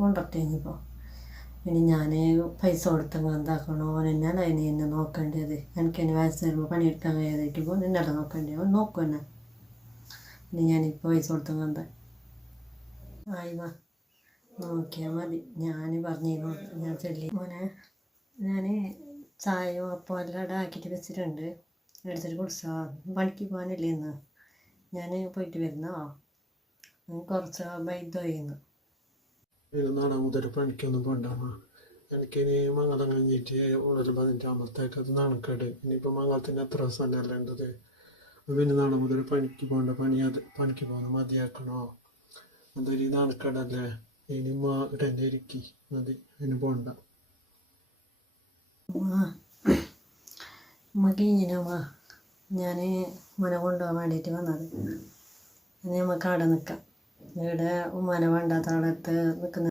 കൊണ്ടിട്ട് കഴിഞ്ഞപ്പോൾ പിന്നെ ഞാൻ പൈസ കൊടുത്തപ്പോൾ എന്താക്കണോ എന്നാണ് അതിന് എന്നെ നോക്കേണ്ടത്. എനിക്ക് എന്നെ വയസ്സ് വരുമ്പോൾ പണിയെടുക്കാൻ കഴിയാതിരിക്കുമ്പോൾ നിന്നല്ല നോക്കേണ്ടത്. അവൻ നോക്കും എന്നെ. പിന്നെ ഞാനിപ്പോൾ പൈസ കൊടുത്തപ്പോൾ എന്താ ആയി വാ നോക്കിയാൽ മതി. ഞാൻ പറഞ്ഞിരുന്നു ഞാൻ ചൊല്ലി മോനെ ഞാൻ ചായയും അപ്പം എല്ലാം ഇവിടെ ആക്കിയിട്ട് വെച്ചിട്ടുണ്ട്, എടുത്തിട്ട് കുടിച്ചോ. പണിക്ക് പോകാനല്ലേ ഇന്ന്, ഞാൻ പോയിട്ട് വരുന്നോ, കുറച്ച് വൈദ്യുന്നു. നാളെ മുതൽ പണിക്കൊന്നും പോകണ്ടമ്മ. എനിക്കിനി മംഗലം കഴിഞ്ഞിട്ട് ഉള്ളിൽ 15 അത് നാണക്കേട്. ഇനിയിപ്പോൾ മംഗളത്തിന് എത്ര ദിവസമല്ല ഉണ്ടത്. പിന്നെ നാളെ മുതൽ പണിക്ക് പോകണ്ട. പണിക്ക് പോകുന്ന മതിയാക്കണോ? അതൊരു നാണക്കേടല്ലേ. ഇനി ഇടന്നെ ഇരിക്കി മതി, അതിന് പോകണ്ട. നമുക്ക് ഇങ്ങനെയമ്മ ഞാൻ ഉമ്മനെ കൊണ്ടുപോകാൻ വേണ്ടിയിട്ട് വന്നത്. ഇനി നമുക്ക് അവിടെ നിൽക്കാം. ഇവിടെ ഉമ്മനെ വേണ്ടാത്ത അടുത്ത് നിൽക്കുന്ന